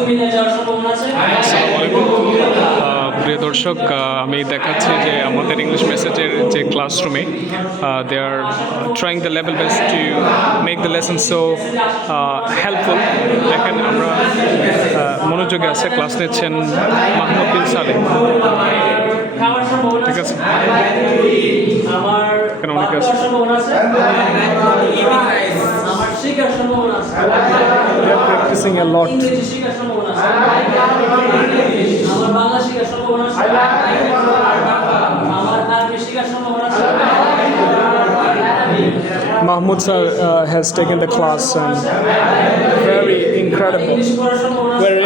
আসসালামু আলাইকুম প্রিয় দর্শক, আমি দেখাচ্ছি যে আমাদের ইংলিশ মেসেজের যে ক্লাসরুমে they are trying the level best to make the lesson so helpful. দেখেন আমরা মনোযোগে আছে, ক্লাস নিচ্ছেন মাহমুদ বিন সালেহ। ঠিক আছে, এখানে অনেকে আছে। They are practicing a lot. Mahmoud sir has taken the class and very incredible. Very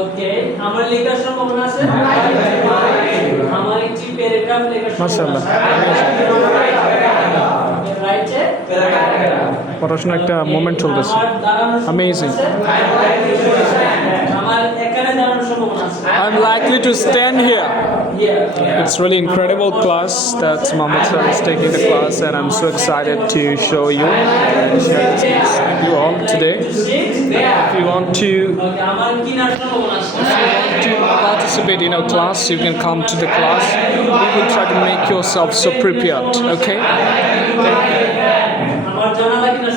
Okay, আমার লেখার সম্ভাবনা আছে। আমার একটি প্যারাগ্রাফ লেখার মাশাআল্লাহ, রাইটে পড়াশোনা একটা মোমেন্ট চলতেছে, অ্যামেজিং। আমার এখানে দাঁড়ানোর সম্ভাবনা আছে। I'm likely to stand here. It's really incredible class that Mahmoud sir is taking the class, and I'm so excited to show you you all today. If you want to আমার কিনার সম্ভাবনা আছে। participate in our class, you can come to the class. We will try to make yourself so prepared. Okay. আমার জানা লাগে না